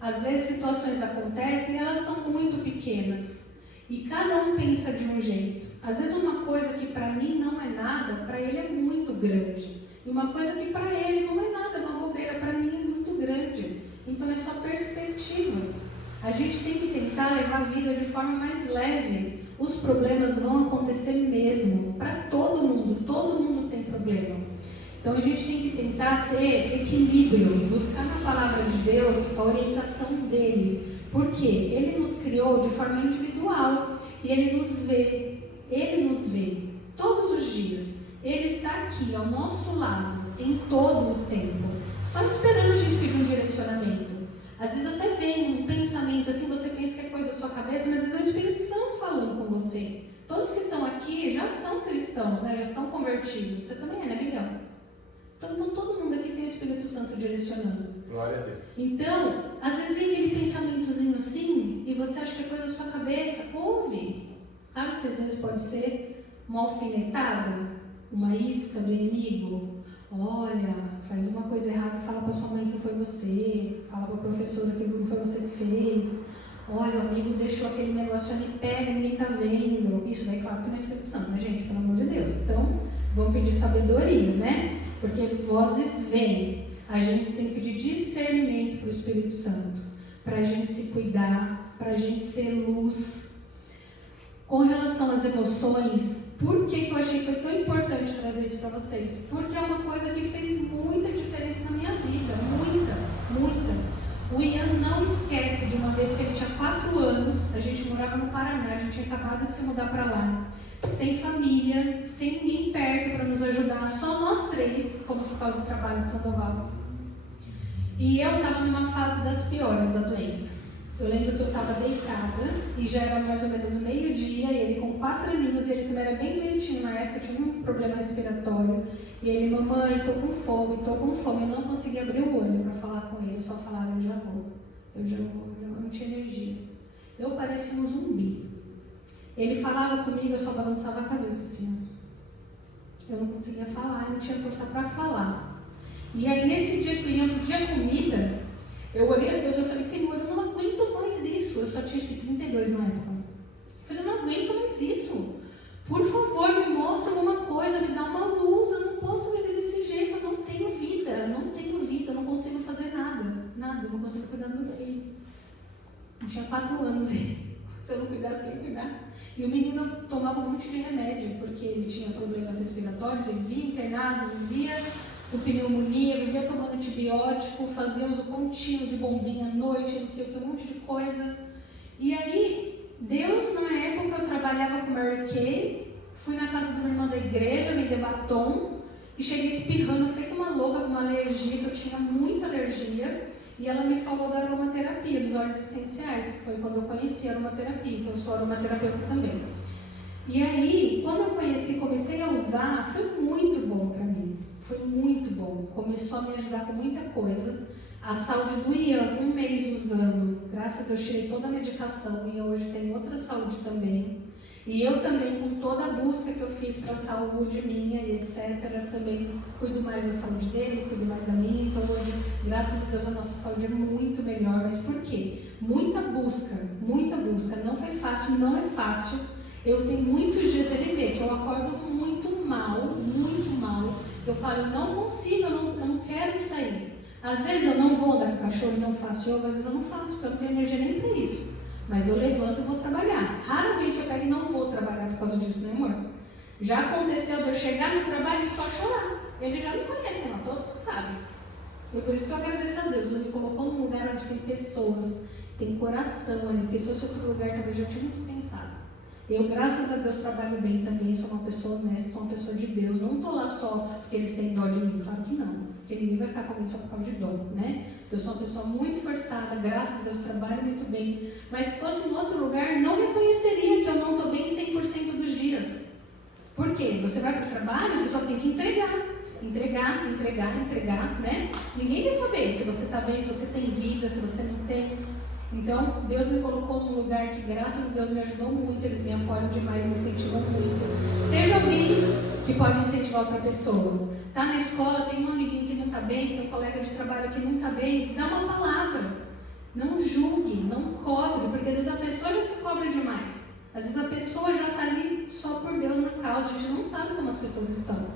Às vezes situações acontecem e elas são muito pequenas. E cada um pensa de um jeito. Às vezes uma coisa que para mim não é nada, para ele é muito grande. E uma coisa que para ele não é nada, uma bobeira, para mim é muito grande. Então é só perspectiva. A gente tem que tentar levar a vida de forma mais leve. Os problemas vão acontecer mesmo. Para todo mundo tem problema. Então a gente tem que tentar ter equilíbrio, buscar na palavra de Deus a orientação dele. Porque ele nos criou de forma individual e ele nos vê todos os dias. Ele está aqui ao nosso lado em todo o tempo, só esperando a gente pedir um direcionamento. Às vezes até vem um pensamento assim, você pensa que é coisa da sua cabeça, mas às vezes é o Espírito Santo falando com você. Todos que estão aqui já são cristãos, né? Já são convertidos. Você também é, né, Miguel? Então todo mundo aqui tem o Espírito Santo direcionando. Glória a Deus. Então, às vezes vem aquele pensamentozinho assim, e você acha que é coisa da sua cabeça. Ouve. Sabe que às vezes pode ser uma alfinetada, uma isca do inimigo. Olha, faz uma coisa errada, fala para sua mãe que foi você, fala para a professora que não foi você que fez. Olha, o amigo deixou aquele negócio ali, pega, ninguém está vendo. Isso daí, claro que não é Espírito Santo, né, gente? Pelo amor de Deus. Então, vamos pedir sabedoria, né? Porque vozes vêm. A gente tem que pedir discernimento para o Espírito Santo, para a gente se cuidar, para a gente ser luz. Com relação às emoções, por que eu achei que foi tão importante trazer isso para vocês? Porque é uma coisa que fez muita diferença na minha vida, muita. O Ian não esquece de uma vez que ele tinha 4 anos, a gente morava no Paraná, a gente tinha acabado de se mudar para lá, sem família, sem ninguém perto para nos ajudar, só nós 3, fomos por causa do trabalho de Sandoval. E eu estava numa fase das piores da doença. Eu lembro que eu estava deitada e já era mais ou menos meio-dia, e ele com 4 aninhos, e ele também era bem doentinho na época, tinha um problema respiratório. E ele, mamãe, estou com fome. Eu não conseguia abrir o olho para falar com ele, eu só falava, eu já vou, eu não tinha energia. Eu parecia um zumbi. Ele falava comigo, eu só balançava a cabeça assim. Eu não conseguia falar, eu não tinha força para falar. E aí nesse dia que eu ia pedir a comida, eu olhei a Deus e falei, Senhor, eu aguento mais isso. Eu só tinha 32 na época. Eu falei, eu não aguento mais isso. Por favor, me mostra alguma coisa, me dá uma luz. Eu não posso viver desse jeito, eu não tenho vida, eu não consigo fazer nada. Nada, eu não consigo cuidar do meu filho. Eu tinha 4 anos e se eu não cuidasse, quem ia cuidar? E o menino tomava um monte de remédio, porque ele tinha problemas respiratórios, vivia internado, vivia com pneumonia, vivia tomando antibiótico, fazia uso contínuo de bombinha à noite, não sei o que, um monte de coisa. E aí, Deus, na época, eu trabalhava com Mary Kay, fui na casa de uma irmã da igreja, me dei batom, e cheguei espirrando, feito uma louca, com uma alergia, que eu tinha muita alergia, e ela me falou da aromaterapia, dos óleos essenciais, que foi quando eu conheci a aromaterapia, então eu sou aromaterapeuta também. E aí, quando eu conheci, comecei a usar, foi muito bom para mim, foi muito bom, começou a me ajudar com muita coisa. A saúde do Ian, 1 mês usando, graças a Deus tirei toda a medicação, e hoje tem outra saúde também. E eu também, com toda a busca que eu fiz para a saúde minha e etc., também cuido mais da saúde dele, cuido mais da minha. Então hoje, graças a Deus, a nossa saúde é muito melhor. Mas por quê? Muita busca, não foi fácil, não é fácil. Eu tenho muitos dias, ele vê que eu acordo muito mal. Eu falo, eu não consigo, eu não quero sair. Às vezes eu não vou andar com o cachorro e não faço yoga, às vezes eu não faço, porque eu não tenho energia nem para isso. Mas eu levanto e vou trabalhar. Raramente eu pego e não vou trabalhar por causa disso, né, amor? Já aconteceu de eu chegar no trabalho e só chorar. Ele já me conhece, não, todo mundo sabe. E por isso que eu agradeço a Deus. Ele me colocou num lugar onde tem pessoas, tem coração ali, porque se fosse outro lugar talvez já tinha dispensado. Eu, graças a Deus, trabalho bem também, sou uma pessoa honesta, sou uma pessoa de Deus. Não estou lá só porque eles têm dó de mim, claro que não. Porque ninguém vai ficar comigo só por causa de dó, né? Eu sou uma pessoa muito esforçada, graças a Deus, trabalho muito bem. Mas se fosse em outro lugar, não reconheceria que eu não estou bem 100% dos dias. Por quê? Você vai para o trabalho, você só tem que entregar, né? Ninguém quer saber se você está bem, se você tem vida, se você não tem. Então, Deus me colocou num lugar que, graças a Deus, me ajudou muito. Eles me apoiam demais, me incentivam muito. Seja alguém que pode incentivar outra pessoa. Tá na escola, tem um amiguinho que não está bem, tem um colega de trabalho que não está bem, dá uma palavra. Não julgue, não cobre, porque às vezes a pessoa já se cobra demais. Às vezes a pessoa já está ali só por Deus na causa, a gente não sabe como as pessoas estão.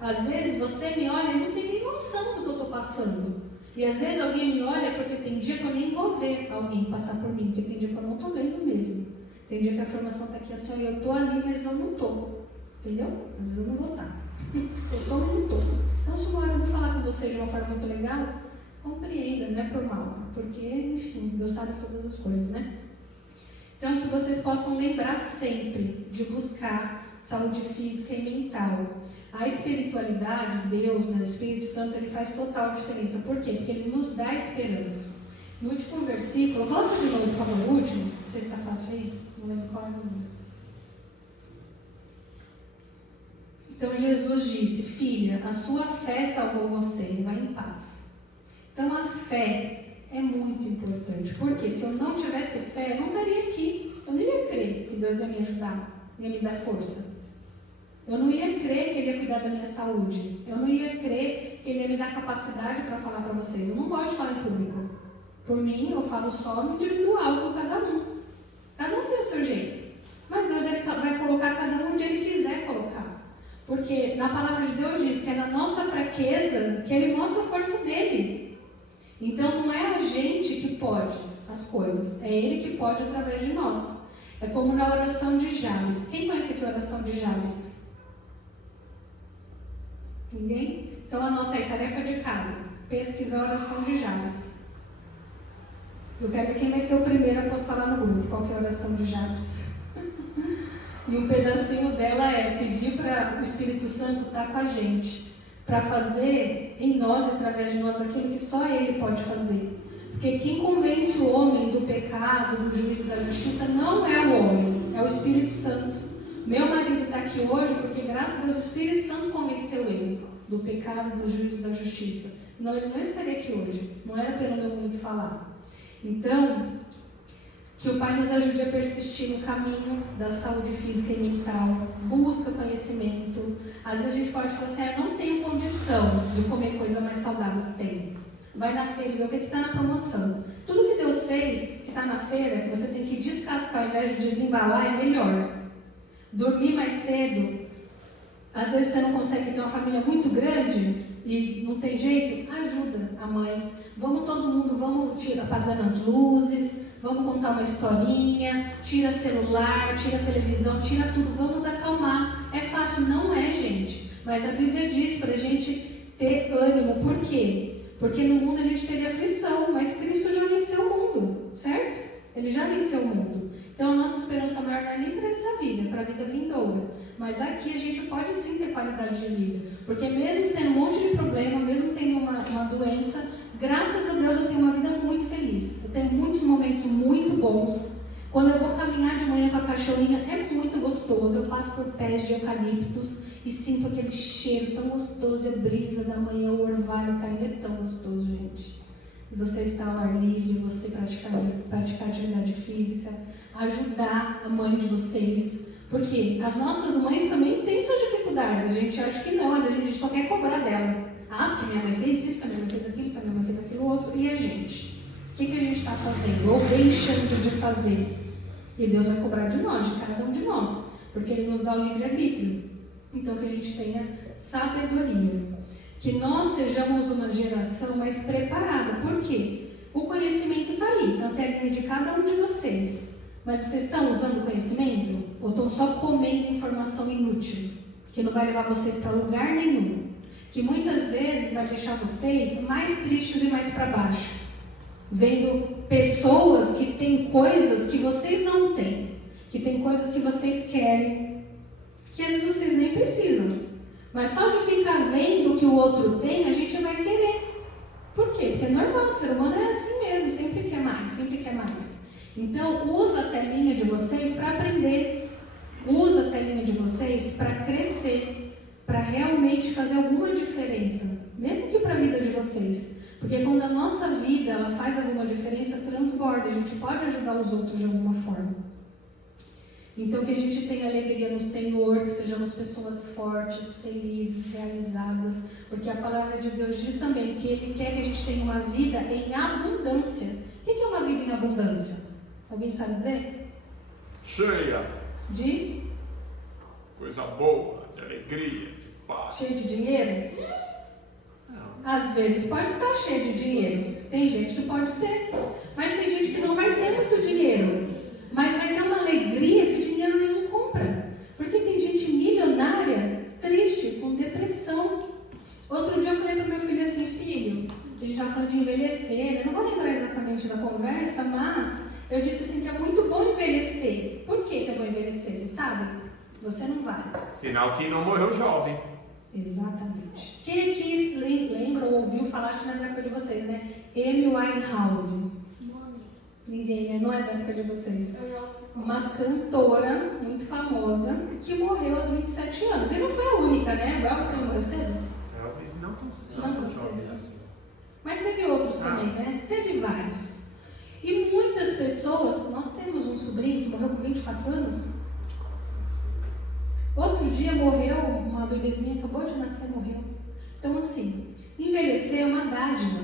Às vezes você me olha e não tem nem noção do que eu estou passando. E às vezes alguém me olha porque tem dia que eu nem vou ver alguém passar por mim, porque tem dia que eu não estou vendo mesmo. Tem dia que a formação está aqui assim, eu estou ali, mas eu não estou. Entendeu? Às vezes eu não vou estar. Eu estou, mas não estou. Então, se uma hora eu vou falar com você de uma forma muito legal, compreenda, não é por mal. Porque, enfim, Deus sabe todas as coisas, né? Então, que vocês possam lembrar sempre de buscar saúde física e mental. A espiritualidade, Deus, né, o Espírito Santo, ele faz total diferença. Por quê? Porque ele nos dá esperança. No último versículo, coloca de novo, por favor, o último. Não sei se está fácil aí. Não lembro qual é o número. Então Jesus disse, filha, a sua fé salvou você, vá em paz. Então a fé é muito importante, porque se eu não tivesse fé, eu não estaria aqui. Eu não ia crer que Deus ia me ajudar, ia me dar força. Eu não ia crer que Ele ia cuidar da minha saúde. Eu não ia crer que Ele ia me dar capacidade para falar para vocês. Eu não gosto de falar em público. Por mim, eu falo só no individual com cada um. Cada um tem o seu jeito. Mas Deus ele vai colocar cada um onde Ele quiser colocar. Porque na palavra de Deus diz que é na nossa fraqueza que Ele mostra a força dEle. Então não é a gente que pode as coisas, é Ele que pode através de nós. É como na oração de Jabes. Quem conhece aqui a oração de Jabes? Ninguém? Então anota aí, tarefa de casa. Pesquisa a oração de Jabes. Eu quero ver quem vai ser o primeiro a postar lá no grupo. Qual que é a oração de Jabes? E um pedacinho dela é pedir para o Espírito Santo estar com a gente, para fazer em nós, através de nós, aquilo que só Ele pode fazer. Porque quem convence o homem do pecado, do juízo e da justiça não é o homem, é o Espírito Santo. Meu marido está aqui hoje porque, graças a Deus, o Espírito Santo convenceu ele do pecado, do juízo e da justiça. Senão ele não estaria aqui hoje, não era pelo meu muito falar. Então, que o Pai nos ajude a persistir no caminho da saúde física e mental, busca conhecimento. Às vezes a gente pode falar assim, eu não tenho condição de comer coisa mais saudável que tem. Vai na feira e vê o que está na promoção. Tudo que Deus fez, que está na feira, que você tem que descascar ao invés de desembalar, é melhor. Dormir mais cedo. Às vezes você não consegue ter uma família muito grande e não tem jeito, ajuda a mãe. Vamos todo mundo, vamos apagando as luzes, vamos contar uma historinha, tira celular, tira televisão, tira tudo, vamos acalmar. É fácil? Não é, gente. Mas a Bíblia diz para a gente ter ânimo. Por quê? Porque no mundo a gente teria aflição, mas Cristo já venceu o mundo, certo? Ele já venceu o mundo. Então a nossa esperança maior não é nem para essa vida, é para a vida vindoura. Mas aqui a gente pode sim ter qualidade de vida. Porque mesmo tendo um monte de problema, mesmo tendo uma doença, graças a Deus eu tenho uma vida muito feliz. Eu tenho muitos momentos muito bons. Quando eu vou caminhar de manhã com a cachorrinha, é muito gostoso. Eu passo por pés de eucaliptos e sinto aquele cheiro tão gostoso, a brisa da manhã, o orvalho caindo, é tão gostoso, gente. E você estar ao ar livre, você praticar atividade física, ajudar a mãe de vocês. Porque as nossas mães também têm suas dificuldades. A gente acha que não, às vezes a gente só quer cobrar dela. Ah, porque minha mãe fez isso, que a minha mãe fez aquilo, que a minha mãe fez aquilo outro. E a gente? O que a gente está fazendo? Ou deixando de fazer? E Deus vai cobrar de nós, de cada um de nós. Porque Ele nos dá o livre-arbítrio. Então que a gente tenha sabedoria. Que nós sejamos uma geração mais preparada. Por quê? O conhecimento está aí, na telinha de cada um de vocês. Mas vocês estão usando o conhecimento? Ou estão só comendo informação inútil? Que não vai levar vocês para lugar nenhum. Que muitas vezes vai deixar vocês mais tristes e mais para baixo. Vendo pessoas que têm coisas que vocês não têm. Que têm coisas que vocês querem. Que às vezes vocês nem precisam. Mas só de ficar vendo o que o outro tem, a gente vai querer. Por quê? Porque é normal, o ser humano é assim mesmo, sempre quer mais, sempre quer mais. Então, usa a telinha de vocês para aprender. Usa a telinha de vocês para crescer, para realmente fazer alguma diferença, mesmo que para a vida de vocês. Porque quando a nossa vida ela faz alguma diferença, transborda, a gente pode ajudar os outros de alguma forma. Então, que a gente tenha alegria no Senhor, que sejamos pessoas fortes, felizes, realizadas, porque a palavra de Deus diz também que Ele quer que a gente tenha uma vida em abundância. O que é uma vida em abundância? Alguém sabe dizer? Cheia De? coisa boa, de alegria, de paz. Cheio de dinheiro? Às vezes pode estar cheio de dinheiro. Tem gente que pode ser. Mas tem gente que não vai ter muito dinheiro. Mas vai ter uma alegria que dinheiro nenhum compra. Porque tem gente milionária, triste, com depressão. Outro dia eu falei para meu filho assim, filho, a gente já falou de envelhecer, né? Não vou lembrar exatamente da conversa, mas eu disse assim que é muito bom envelhecer. Por que é bom envelhecer? Você sabe? Você não vai. Sinal que não morreu jovem. Exatamente. Quem aqui lembra ou ouviu falar, acho que não é da época de vocês, né? Amy Winehouse. Ninguém, né? Não é da época de vocês. Uma cantora muito famosa que morreu aos 27 anos. E não foi a única, né? O Elvis também morreu cedo? Elvis não tão jovem cedo. assim. Mas teve outros também, né? Teve vários. E muitas pessoas, nós temos um sobrinho que morreu com 24 anos. Outro dia morreu, uma bebezinha acabou de nascer, morreu. Então assim, envelhecer é uma dádiva.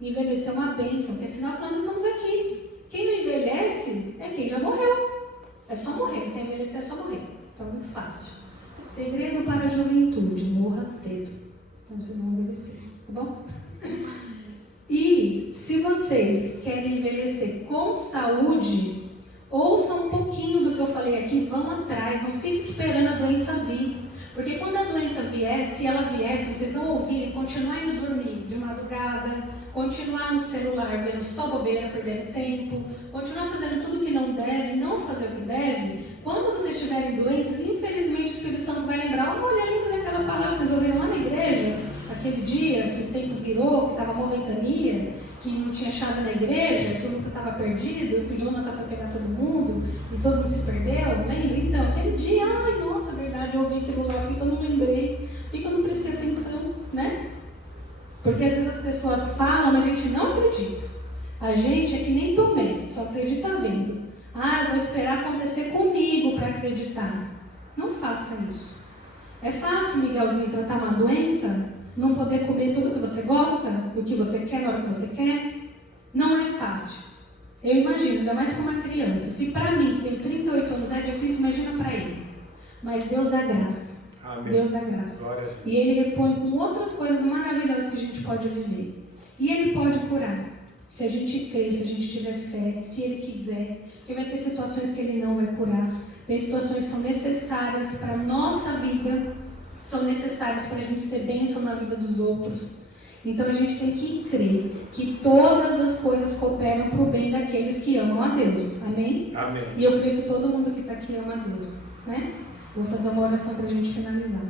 Envelhecer é uma bênção, porque é sinal que nós estamos aqui. Quem não envelhece é quem já morreu. É só morrer, quem envelhecer é só morrer. Então é muito fácil. Segredo para a juventude, morra cedo. Então vocês vão envelhecer, tá bom? E se vocês querem envelhecer com saúde, ouçam um pouquinho do que eu falei aqui, vão atrás, não fiquem esperando a doença vir. Porque quando a doença vier, se ela vier, se vocês não ouvirem, continuar indo dormir de madrugada, continuar no celular vendo só bobeira, perdendo tempo, continuar fazendo tudo que não deve, não fazer o que deve, quando vocês estiverem doentes, infelizmente o Espírito Santo vai lembrar, olha, lembra daquela palavra, vocês ouviram lá na igreja, aquele dia que o tempo virou, que estava uma ventania, que não tinha chave na igreja, que o Lucas estava perdido, que o Jonathan foi pegar todo mundo, e todo mundo se perdeu, lembra? Então, aquele dia, ai, nossa, verdade, eu ouvi aquilo lá, por que eu não lembrei, por que eu não prestei atenção, né? Porque às vezes as pessoas falam, mas a gente não acredita. A gente é que nem Tomé, só acredita vendo. Ah, eu vou esperar acontecer comigo para acreditar. Não faça isso. É fácil, Miguelzinho, tratar uma doença, não poder comer tudo que você gosta, o que você quer na hora que você quer? Não é fácil. Eu imagino, ainda mais com uma criança. Se para mim, que tenho 38 anos, é difícil, imagina para ele. Mas Deus dá graça. Amém. Deus dá graça. Glória a Deus. E Ele repõe com outras coisas maravilhosas que a gente pode viver. E Ele pode curar. Se a gente crer, se a gente tiver fé, se Ele quiser. Porque vai ter situações que Ele não vai curar. Tem situações que são necessárias para a nossa vida, são necessárias para a gente ser bênção na vida dos outros. Então a gente tem que crer que todas as coisas cooperam para o bem daqueles que amam a Deus. Amém? Amém. E eu creio que todo mundo que está aqui ama a Deus. Né? Vou fazer uma oração para a gente finalizar.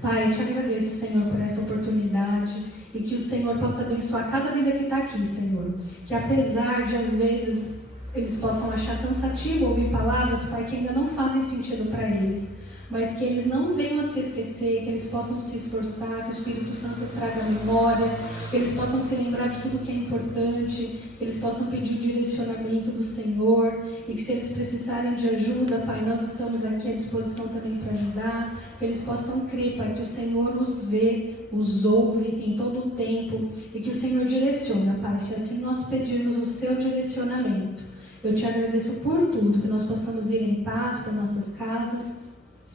Pai, eu te agradeço, Senhor, por essa oportunidade e que o Senhor possa abençoar cada vida que está aqui, Senhor. Que apesar de, às vezes, eles possam achar cansativo ouvir palavras, Pai, que ainda não fazem sentido para eles, mas que eles não venham a se esquecer, que eles possam se esforçar, que o Espírito Santo traga memória, que eles possam se lembrar de tudo que é importante, que eles possam pedir o direcionamento do Senhor, e que se eles precisarem de ajuda, Pai, nós estamos aqui à disposição também para ajudar, que eles possam crer, Pai, que o Senhor os vê, os ouve em todo o tempo, e que o Senhor direciona, Pai, se assim nós pedirmos o seu direcionamento. Eu te agradeço por tudo, que nós possamos ir em paz para nossas casas.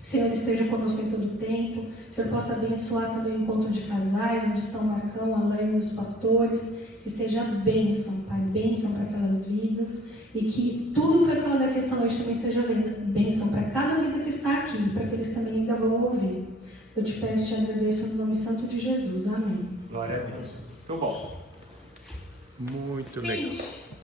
Que o Senhor esteja conosco em todo o tempo. Que o Senhor possa abençoar também o encontro de casais, onde estão Marcão, Alain e os pastores. Que seja bênção, Pai, bênção para aquelas vidas. E que tudo que foi falado aqui esta noite também seja bênção para cada vida que está aqui, para que eles também ainda vão ouvir. Eu te peço e te agradeço no nome santo de Jesus. Amém. Glória a Deus. Muito bom. Muito legal. Finish.